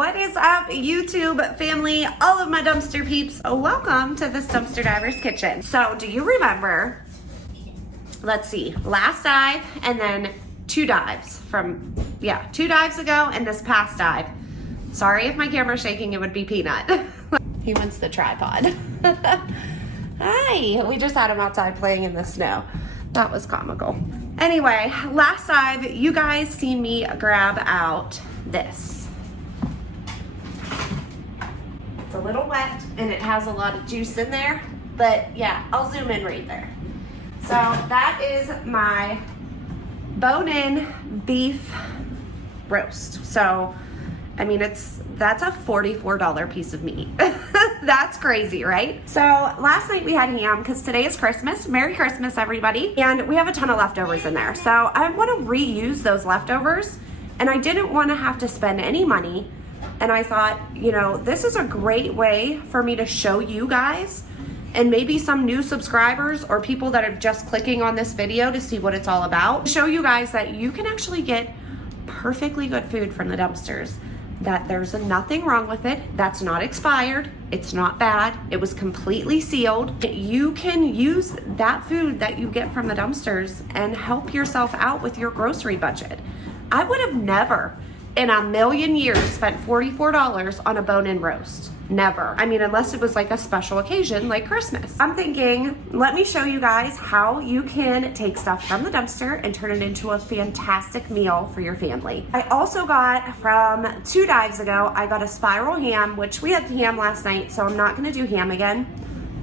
What is up, YouTube family, all of my dumpster peeps? Welcome to this Dumpster Diver's Kitchen. So, do you remember, let's see, last dive and then two dives from, 2 dives ago and this past dive. Sorry if my camera's shaking, it would be Peanut. He wants the tripod. Hi, we just had him outside playing in the snow. That was comical. Anyway, last dive, you guys seen me grab out this. It's a little wet and it has a lot of juice in there, but yeah, I'll zoom in right there. So that is my bone-in beef roast. So, I mean, that's a $44 piece of meat. That's crazy, right? So last night we had ham because today is Christmas. Merry Christmas, everybody. And we have a ton of leftovers in there. So I want to reuse those leftovers and I didn't want to have to spend any money. And I thought, you know, this is a great way for me to show you guys and maybe some new subscribers or people that are just clicking on this video to see what it's all about. Show you guys that you can actually get perfectly good food from the dumpsters. That there's nothing wrong with it, that's not expired, it's not bad, it was completely sealed. You can use that food that you get from the dumpsters and help yourself out with your grocery budget. I would have never in a million years spent $44 on a bone-in roast. Never. I mean, unless it was like a special occasion like Christmas. I'm thinking, let me show you guys how you can take stuff from the dumpster and turn it into a fantastic meal for your family. I also got from 2 dives ago, I got a spiral ham, which we had ham last night, so I'm not gonna do ham again,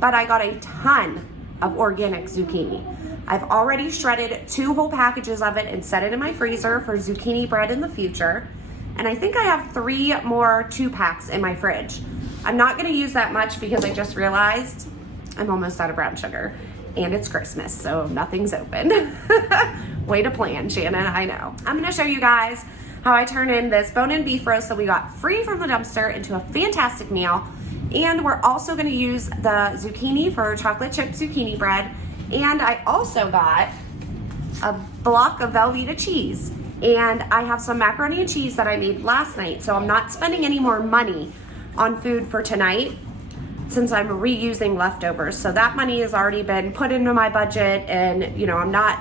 but I got a ton of organic zucchini. I've already shredded 2 whole packages of it and set it in my freezer for zucchini bread in the future. And I think I have 3 more 2-packs in my fridge. I'm not gonna use that much because I just realized I'm almost out of brown sugar and it's Christmas, so nothing's open. Way to plan, Shannon, I know. I'm gonna show you guys how I turn in this bone-in beef roast that we got free from the dumpster into a fantastic meal. And we're also gonna use the zucchini for chocolate chip zucchini bread. And I also got a block of Velveeta cheese. And I have some macaroni and cheese that I made last night, so I'm not spending any more money on food for tonight since I'm reusing leftovers. So that money has already been put into my budget and, you know, I'm not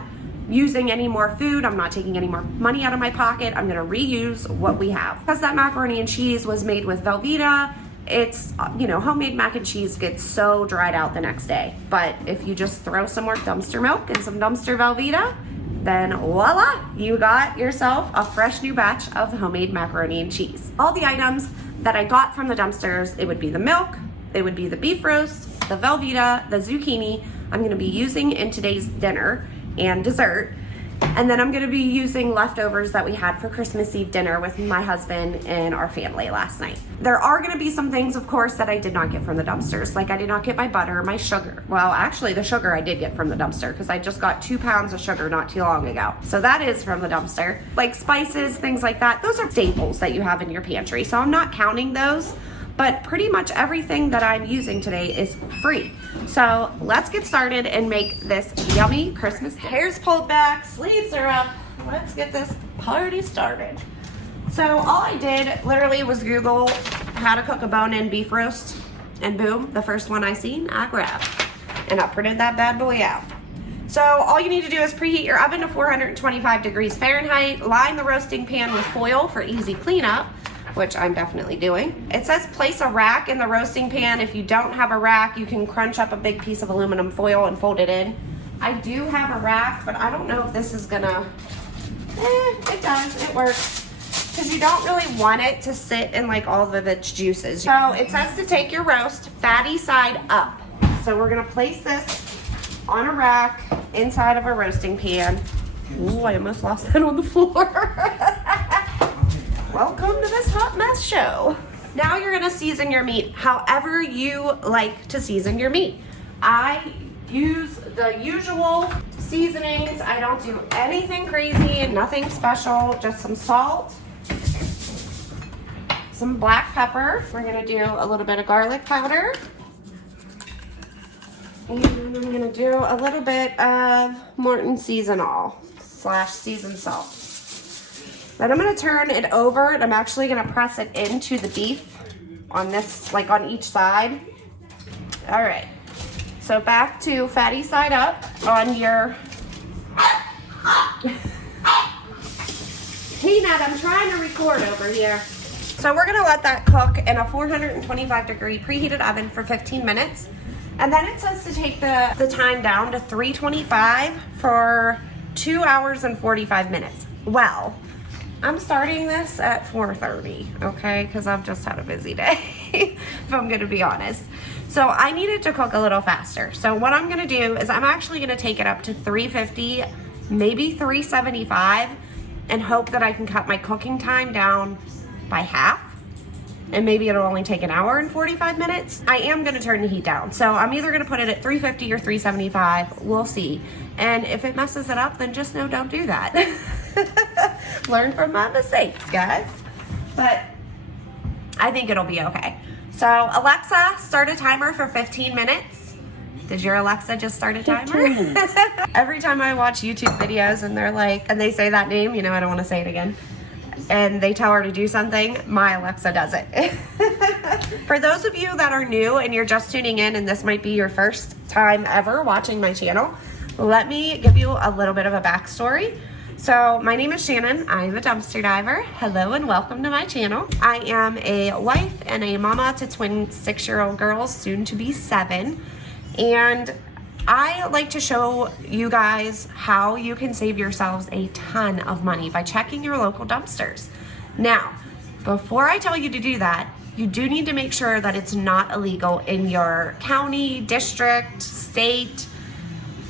using any more food. I'm not taking any more money out of my pocket. I'm gonna reuse what we have. Because that macaroni and cheese was made with Velveeta, it's, you know, homemade mac and cheese gets so dried out the next day. But if you just throw some more dumpster milk and some dumpster Velveeta, then voila, you got yourself a fresh new batch of homemade macaroni and cheese. All the items that I got from the dumpsters, it would be the milk, it would be the beef roast, the Velveeta, the zucchini, I'm gonna be using in today's dinner and dessert. And then I'm gonna be using leftovers that we had for Christmas Eve dinner with my husband and our family last night. There are gonna be some things, of course, that I did not get from the dumpsters. Like I did not get my butter, my sugar. Well, actually the sugar I did get from the dumpster because I just got 2 pounds of sugar not too long ago. So that is from the dumpster. Like spices, things like that, those are staples that you have in your pantry. So I'm not counting those, but pretty much everything that I'm using today is free. So let's get started and make this yummy Christmas dinner. Hair's pulled back, sleeves are up. Let's get this party started. So all I did literally was Google how to cook a bone-in beef roast, and boom, the first one I seen, I grabbed. And I printed that bad boy out. So all you need to do is preheat your oven to 425 degrees Fahrenheit, line the roasting pan with foil for easy cleanup, which I'm definitely doing. It says place a rack in the roasting pan. If you don't have a rack, you can crunch up a big piece of aluminum foil and fold it in. I do have a rack, but I don't know if this is gonna, it does, it works. Because you don't really want it to sit in like all of its juices. So it says to take your roast fatty side up. So we're gonna place this on a rack inside of a roasting pan. Ooh, I almost lost that on the floor. Welcome to this hot mess show. Now you're gonna season your meat however you like to season your meat. I use the usual seasonings. I don't do anything crazy, nothing special, just some salt, some black pepper. We're gonna do a little bit of garlic powder. And I'm gonna do a little bit of Morton Season All / seasoned salt. Then I'm gonna turn it over and I'm actually gonna press it into the beef on this, like on each side. All right, so back to fatty side up on your, Peanut, I'm trying to record over here. So we're gonna let that cook in a 425 degree preheated oven for 15 minutes. And then it says to take the time down to 325 for 2 hours and 45 minutes. Well, I'm starting this at 4:30, okay? Because I've just had a busy day, if I'm gonna be honest. So I needed to cook a little faster. So what I'm gonna do is I'm actually gonna take it up to 350, maybe 375, and hope that I can cut my cooking time down by half. And maybe it'll only take an hour and 45 minutes. I am gonna turn the heat down. So I'm either gonna put it at 350 or 375, we'll see. And if it messes it up, then just know don't do that. Learn from my mistakes, guys. But I think it'll be okay. So Alexa, start a timer for 15 minutes. Did your Alexa just start a timer? Every time I watch YouTube videos and they're like, and they say that name, you know, I don't wanna say it again, and they tell her to do something, my Alexa does it. For those of you that are new and you're just tuning in and this might be your first time ever watching my channel, let me give you a little bit of a backstory. So my name is Shannon. I'm a dumpster diver. Hello and welcome to my channel. I am a wife and a mama to twin 6-year-old girls, soon to be 7. And I like to show you guys how you can save yourselves a ton of money by checking your local dumpsters. Now, before I tell you to do that, you do need to make sure that it's not illegal in your county, district, state,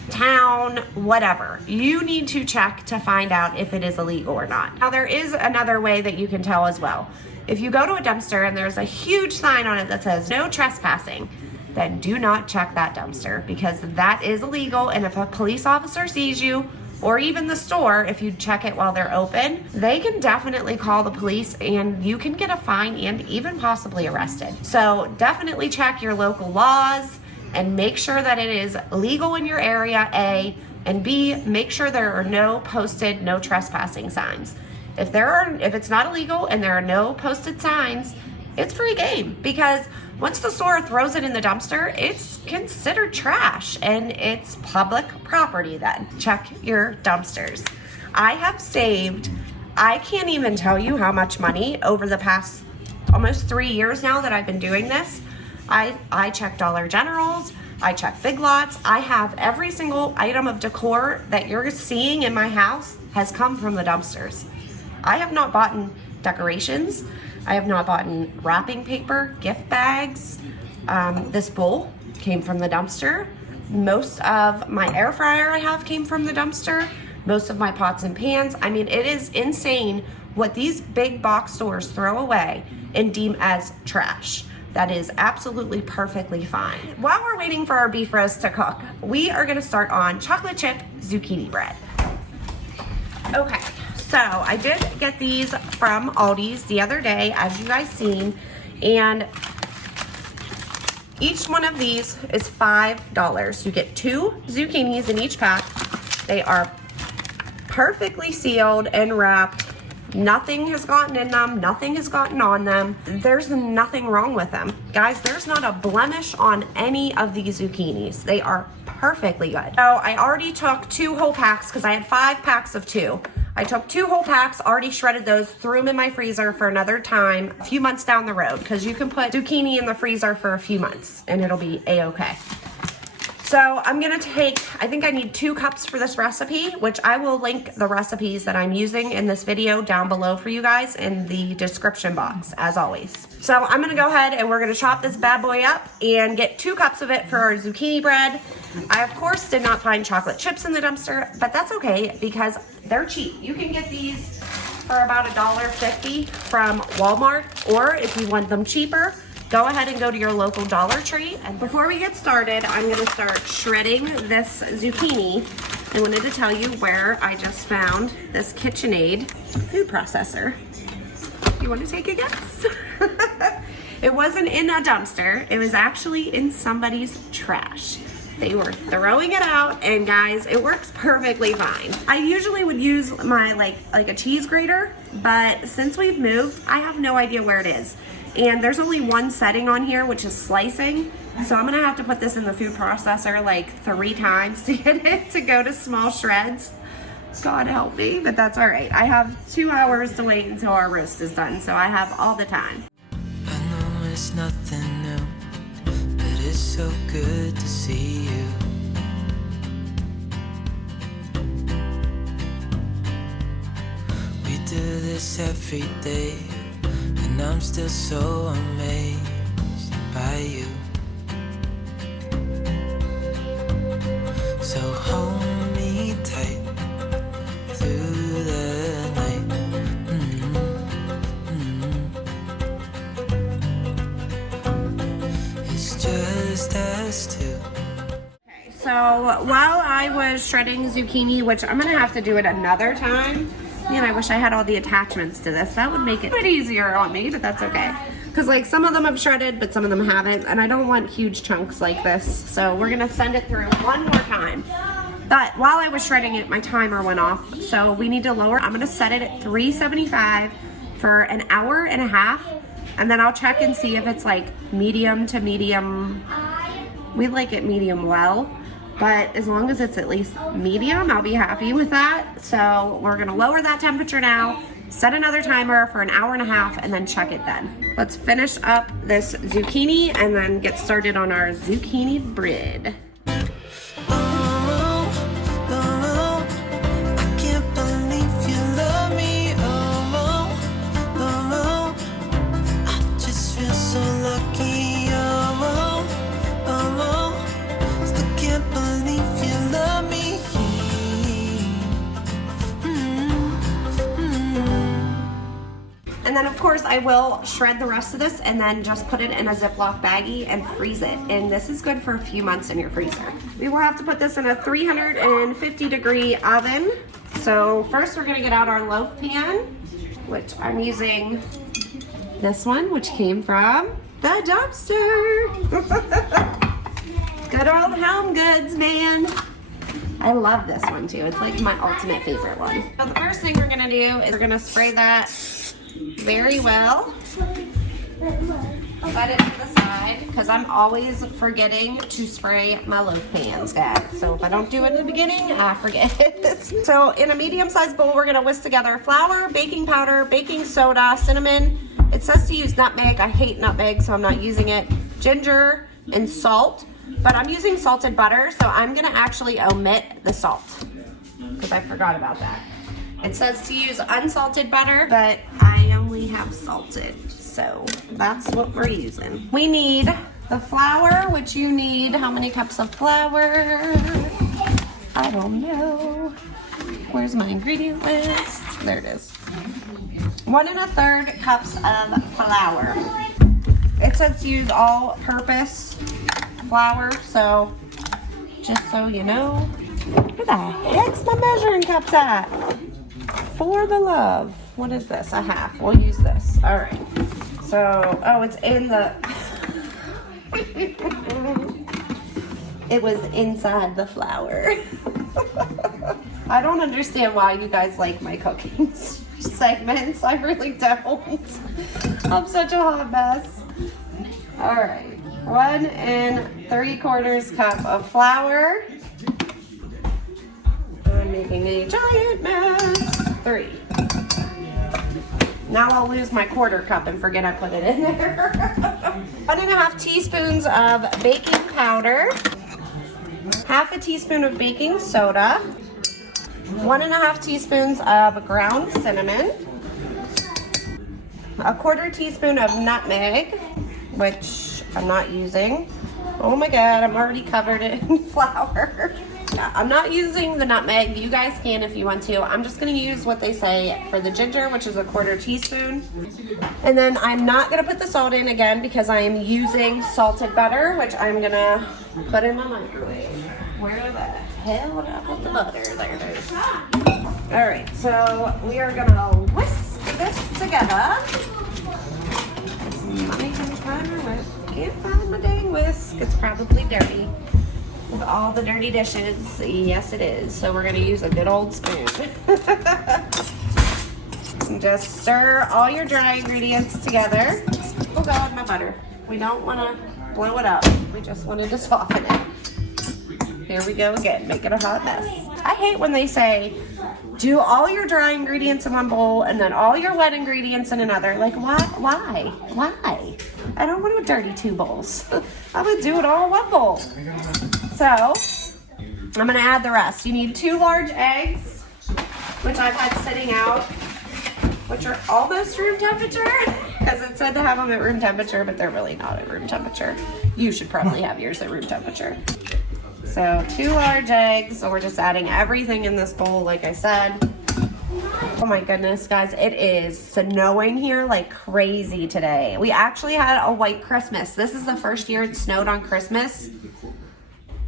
town, whatever. You need to check to find out if it is illegal or not. Now, there is another way that you can tell as well. If you go to a dumpster and there's a huge sign on it that says no trespassing, then do not check that dumpster because that is illegal. And if a police officer sees you, or even the store, if you check it while they're open, they can definitely call the police and you can get a fine and even possibly arrested. So definitely check your local laws and make sure that it is legal in your area, A, and B, make sure there are no posted no trespassing signs. If it's not illegal and there are no posted signs, it's free game, because once the store throws it in the dumpster, it's considered trash and it's public property then. Check your dumpsters. I have saved, I can't even tell you how much money over the past almost 3 years now that I've been doing this. I check Dollar Generals, I check Big Lots. I have every single item of decor that you're seeing in my house has come from the dumpsters. I have not bought decorations. I have not bought wrapping paper, gift bags. This bowl came from the dumpster. Most of my air fryer I have came from the dumpster. Most of my pots and pans. I mean, it is insane what these big box stores throw away and deem as trash. That is absolutely perfectly fine. While we're waiting for our beef roast to cook, we are gonna start on chocolate chip zucchini bread. Okay. So I did get these from Aldi's the other day, as you guys seen, and each one of these is $5. You get 2 zucchinis in each pack. They are perfectly sealed and wrapped. Nothing has gotten in them, nothing has gotten on them. There's nothing wrong with them. Guys, there's not a blemish on any of these zucchinis. They are perfectly good. So I already took 2 whole packs because I had 5 packs of 2. I took 2 whole packs, already shredded those, threw them in my freezer for another time, a few months down the road, because you can put zucchini in the freezer for a few months and it'll be a-okay. So I'm gonna take, I think I need 2 cups for this recipe, which I will link the recipes that I'm using in this video down below for you guys in the description box, as always. So I'm gonna go ahead and we're gonna chop this bad boy up and get 2 cups of it for our zucchini bread. I, of course, did not find chocolate chips in the dumpster, but that's okay because they're cheap. You can get these for about $1.50 from Walmart, or if you want them cheaper, go ahead and go to your local Dollar Tree. And before we get started, I'm gonna start shredding this zucchini. I wanted to tell you where I just found this KitchenAid food processor. You wanna take a guess? It wasn't in a dumpster, it was actually in somebody's trash. They were throwing it out, and guys, it works perfectly fine. I usually would use my like a cheese grater, but since we've moved, I have no idea where it is. And there's only one setting on here, which is slicing. So I'm gonna have to put this in the food processor like 3 times to get it to go to small shreds. God help me, but that's all right. I have 2 hours to wait until our roast is done, so I have all the time. I know it's nothing new, but it's so good to see you. We do this every day, and I'm still so amazed by you. So hold me tight through the night. It's just us two. So while I was shredding zucchini, which I'm gonna have to do it another time. Man, I wish I had all the attachments to this. That would make it a bit easier on me, but that's okay. Because like some of them I've shredded, but some of them haven't, and I don't want huge chunks like this. So we're gonna send it through one more time. But while I was shredding it, my timer went off. So we need to lower. I'm gonna set it at 375 for an hour and a half. And then I'll check and see if it's like medium to medium. We like it medium well. But as long as it's at least medium, I'll be happy with that. So we're gonna lower that temperature now, set another timer for an hour and a half, and then check it then. Let's finish up this zucchini and then get started on our zucchini bread. And then of course I will shred the rest of this and then just put it in a Ziploc baggie and freeze it. And this is good for a few months in your freezer. We will have to put this in a 350-degree oven. So first we're gonna get out our loaf pan, which I'm using this one, which came from the dumpster. Good old Home Goods, man. I love this one too. It's like my ultimate favorite one. So the first thing we're gonna do is we're gonna spray that very well. Set it to the side because I'm always forgetting to spray my loaf pans, guys. So if I don't do it in the beginning, I forget. So in a medium-sized bowl, we're gonna whisk together flour, baking powder, baking soda, cinnamon. It says to use nutmeg. I hate nutmeg, so I'm not using it. Ginger and salt, but I'm using salted butter, so I'm gonna actually omit the salt because I forgot about that. It says to use unsalted butter, but I only have salted, so that's what we're using. We need the flour, which you need, how many cups of flour? I don't know. Where's my ingredient list? There it is. 1 1/3 cups of flour. It says to use all-purpose flour, so just so you know. Where the heck's my measuring cups at? For the love. What is this? A half. We'll use this. All right. So, oh, it's in the... It was inside the flour. I don't understand why you guys like my cooking segments. I really don't. I'm such a hot mess. All right. 1 3/4 cup of flour. I'm making a giant mess. 3. Now I'll lose my 1/4 cup and forget I put it in there. 1 1/2 teaspoons of baking powder. 1/2 teaspoon of baking soda. 1 1/2 teaspoons of ground cinnamon. 1/4 teaspoon of nutmeg, which I'm not using. Oh my God, I'm already covered in flour. Yeah, I'm not using the nutmeg. You guys can if you want to. I'm just going to use what they say for the ginger, which is 1/4 teaspoon. And then I'm not going to put the salt in again because I am using salted butter, which I'm going to put in my microwave. Where the hell did I put the butter? There it is. All right, so we are going to whisk this together. Can't find my dang whisk. It's probably dirty. With all the dirty dishes, yes it is. So we're gonna use a good old spoon. And just stir all your dry ingredients together. Oh God, my butter. We don't want to blow it up. We just wanted to soften it. Here we go again, making a hot mess. I hate when they say, do all your dry ingredients in one bowl and then all your wet ingredients in another. Like, why? I don't want to dirty 2 bowls. I would do it all in 1 bowl. So, I'm gonna add the rest. You need 2 large eggs, which I've had sitting out, which are almost room temperature, because it said to have them at room temperature, but they're really not at room temperature. You should probably have yours at room temperature. So 2 large eggs, so we're just adding everything in this bowl, like I said. Oh my goodness, guys, it is snowing here like crazy today. We actually had a white Christmas. This is the first year it snowed on Christmas.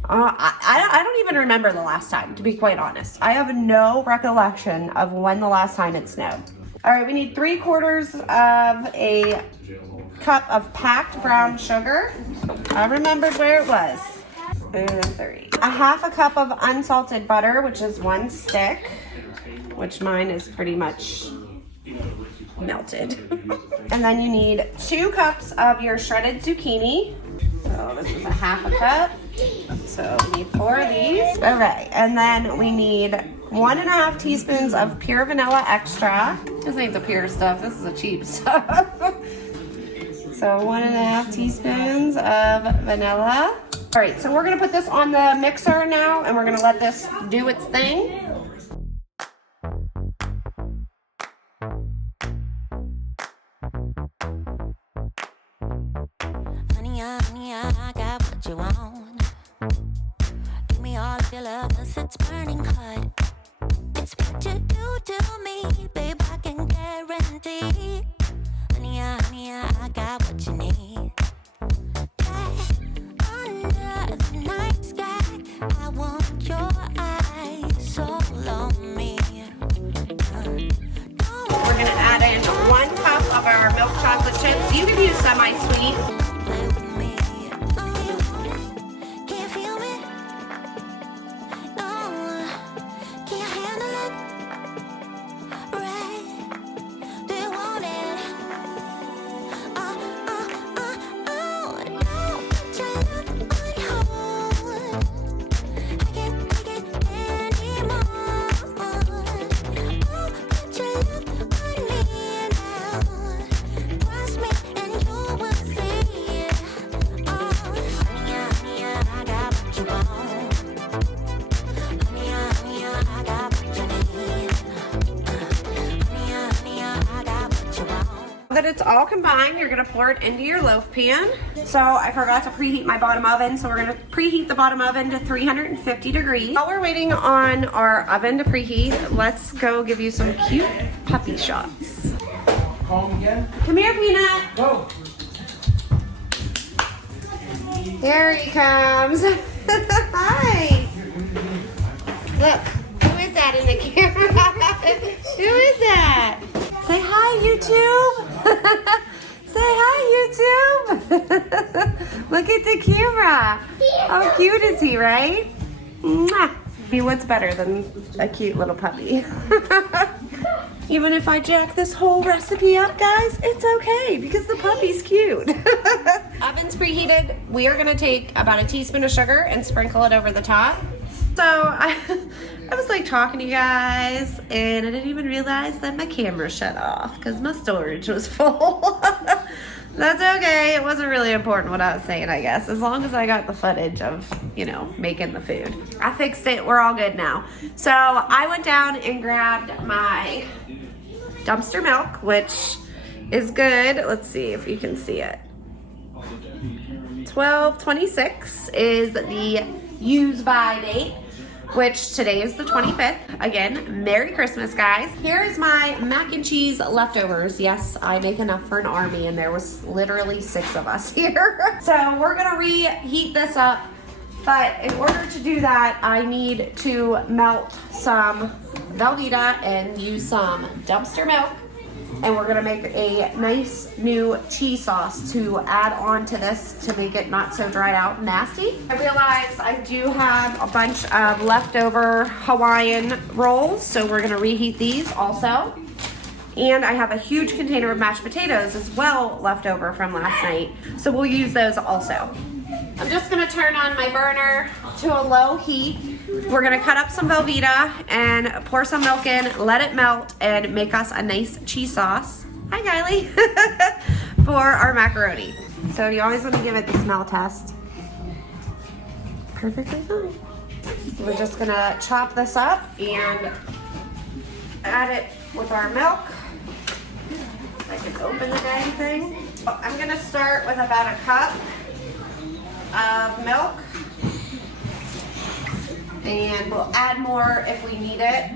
I don't even remember the last time, to be quite honest. I have no recollection of when the last time it snowed. All right, we need 3/4 of a cup of packed brown sugar. I remembered where it was. And 3. 1/2 cup of unsalted butter, which is 1 stick, which mine is pretty much melted. And then you need 2 cups of your shredded zucchini. So this is 1/2 cup. So we need 4 of these. All right, and then we need 1.5 teaspoons of pure vanilla extra. This ain't the pure stuff, this is the cheap stuff. So 1.5 teaspoons of vanilla. All right, so we're gonna put this on the mixer now and we're gonna let this do its thing. Honey, I got what you want. Give me all of your love, 'cause it's burning hot. It's what you do to me, babe, I can guarantee. Honey, I got what you need. Under the night sky, I want your eyes all on me. We're gonna add in 1 cup of our milk chocolate chips. You can use semi-sweet. Play with me. Can't feel me. No, can't handle it. Right? Do you want it? Oh, no, put your love on hold. I can't take it anymore. Oh, put your love on me now. Trust me and you will see it. Oh, honey, I got what you want. Honey, I got what you need. Honey, I got what you want. That it's all combined, you're gonna pour it into your loaf pan. So I forgot to preheat my bottom oven, so we're gonna preheat the bottom oven to 350 degrees. While we're waiting on our oven to preheat, let's go give you some cute puppy shots. Call him again? Come here, Peanut. Go. There he comes. Hi. Look, who is that in the camera? Who is that? Say hi, YouTube. Say hi, YouTube. Look at the camera. How cute is he, right? Mwah. What's better than a cute little puppy? Even if I jack this whole recipe up, guys, it's okay because the puppy's cute. Oven's preheated. We are gonna take about a teaspoon of sugar and sprinkle it over the top. So I was like talking to you guys and I didn't even realize that my camera shut off because my storage was full. That's okay. It wasn't really important what I was saying, I guess, as long as I got the footage of, you know, making the food. I fixed it. We're all good now. So I went down and grabbed my dumpster milk, which is good. Let's see if you can see it. 12/26 is the use by date, which today is the 25th. Again, Merry Christmas, guys. Here is my mac and cheese leftovers. Yes, I make enough for an army, and there was literally 6 of us here. So we're gonna reheat this up, but in order to do that, I need to melt some Velveeta and use some dumpster milk. And we're gonna make a nice new cheese sauce to add on to this to make it not so dried out and nasty. I realize I do have a bunch of leftover Hawaiian rolls, so we're gonna reheat these also. And I have a huge container of mashed potatoes as well left over from last night. So we'll use those also. I'm just gonna turn on my burner to a low heat. We're gonna cut up some Velveeta and pour some milk in, let it melt, and make us a nice cheese sauce. Hi, Kylie. For our macaroni. So you always want to give it the smell test. Perfectly fine. We're just gonna chop this up and add it with our milk. I can open the dang thing. I'm gonna start with about a cup of milk, and we'll add more if we need it.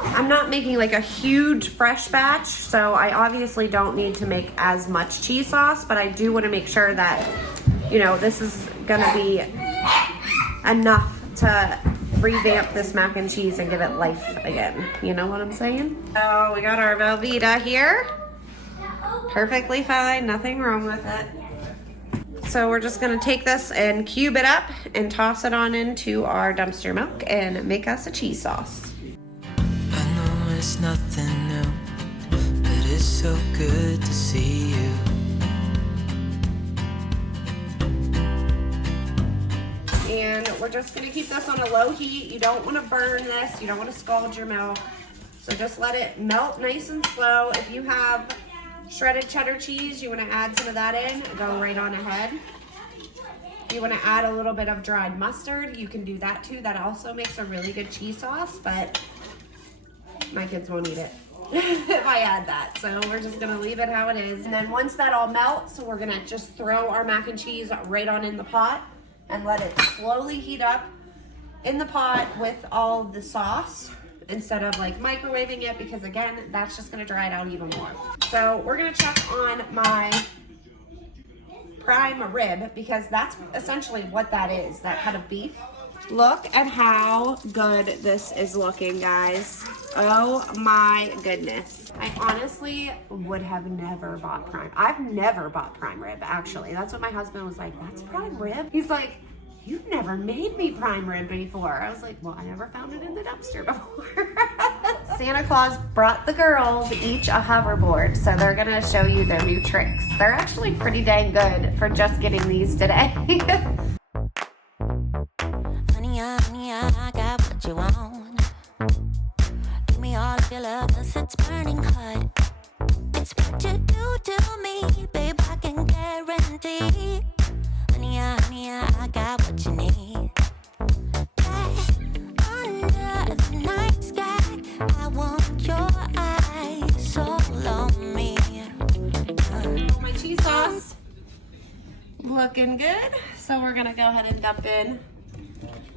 I'm not making like a huge fresh batch, so I obviously don't need to make as much cheese sauce, but I do want to make sure that, you know, this is gonna be enough to revamp this mac and cheese and give it life again. You know what I'm saying? So we got our Velveeta here. Perfectly fine, nothing wrong with it. So we're just gonna take this and cube it up and toss it on into our dumpster milk and make us a cheese sauce. I know it's nothing new, but it's so good to see you. And we're just gonna keep this on a low heat. You don't wanna burn this, you don't wanna scald your milk. So just let it melt nice and slow. If you have shredded cheddar cheese, you wanna add some of that in, go right on ahead. If you wanna add a little bit of dried mustard, you can do that too. That also makes a really good cheese sauce, but my kids won't eat it if I add that. So we're just gonna leave it how it is. And then once that all melts, we're gonna just throw our mac and cheese right on in the pot and let it slowly heat up in the pot with all the sauce instead of like microwaving it, because again, that's just gonna dry it out even more. So we're gonna check on my prime rib, because that's essentially what that is, that cut of beef. Look at how good this is looking, guys. Oh my goodness. I honestly would have never bought prime. I've never bought prime rib, actually. That's what my husband was like, that's prime rib? He's like, you've never made me prime rib before. I was like, well, I never found it in the dumpster before. Santa Claus brought the girls each a hoverboard, so they're gonna show you their new tricks. They're actually pretty dang good for just getting these today. Honey, I got what you want. Give me all of your love, 'cause it's burning hot. It's what you do to me, babe, I can guarantee. Honey, I got what you need. Under the night sky, I want your eyes all on me. My cheese sauce looking good. So we're gonna go ahead and dump in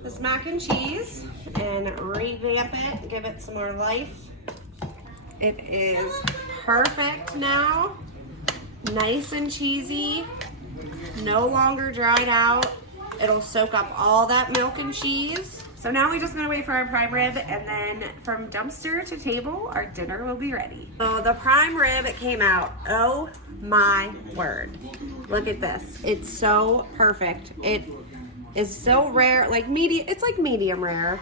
this mac and cheese and revamp it, give it some more life. It is perfect now, nice and cheesy, no longer dried out. It'll soak up all that milk and cheese. So now we just gotta wait for our prime rib, and then from dumpster to table, our dinner will be ready. So the prime rib came out, oh my word. Look at this, it's so perfect. It is so rare, like medium, it's like medium rare,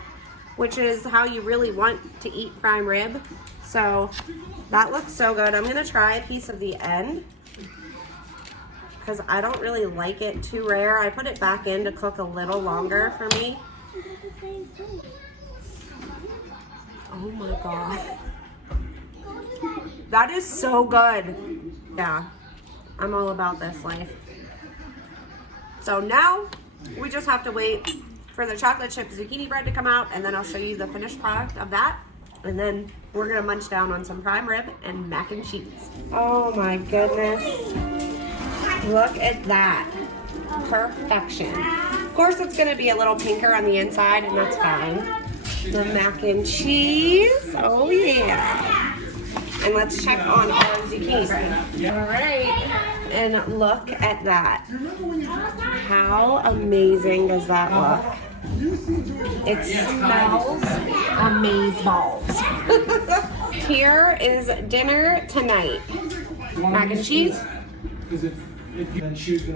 which is how you really want to eat prime rib. So that looks so good. I'm gonna try a piece of the end, because I don't really like it too rare. I put it back in to cook a little longer for me. Oh my God. That is so good. Yeah, I'm all about this life. So now we just have to wait for the chocolate chip zucchini bread to come out, and then I'll show you the finished product of that. And then we're gonna munch down on some prime rib and mac and cheese. Oh my goodness. Look at that. Perfection. Of course, it's gonna be a little pinker on the inside, and that's fine. The mac and cheese. Oh yeah. And let's check on our zucchini bread. All right. And look at that. How amazing does that look? It smells amazeballs. Here is dinner tonight. Mac and cheese.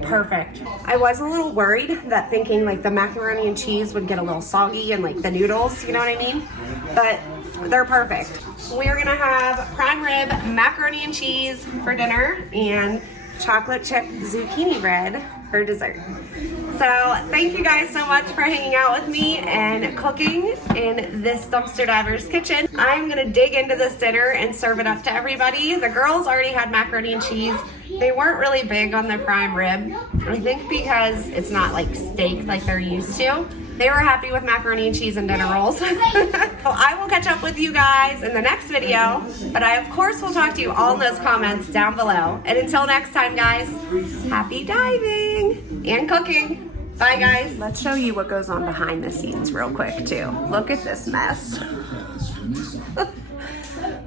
Perfect. I was a little worried that thinking like the macaroni and cheese would get a little soggy and like the noodles, you know what I mean? But they're perfect. we are gonna have prime rib, macaroni and cheese for dinner, and chocolate chip zucchini bread for dessert. So thank you guys so much for hanging out with me and cooking in this dumpster diver's kitchen. I'm gonna dig into this dinner and serve it up to everybody. The girls already had macaroni and cheese. They weren't really big on their prime rib, I think because it's not like steak like they're used to. They were happy with macaroni and cheese and dinner rolls. So I will catch up with you guys in the next video, but I of course will talk to you all in those comments down below. And until next time, guys, happy diving and cooking. Bye, guys. Let's show you what goes on behind the scenes real quick too. Look at this mess.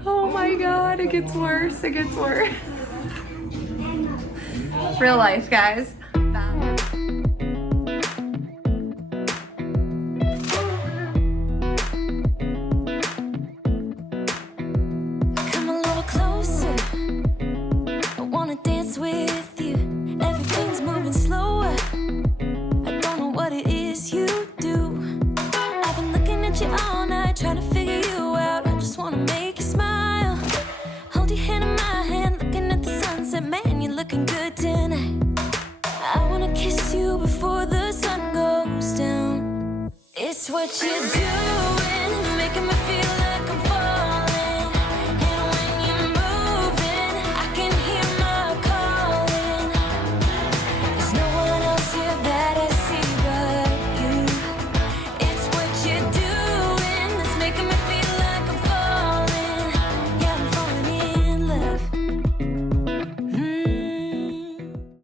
Oh my God, it gets worse, it gets worse. Real life, guys. Trying to figure you out, I just wanna make you smile. Hold your hand in my hand, looking at the sunset. Man, you're looking good tonight. I wanna kiss you before the sun goes down. It's what you do.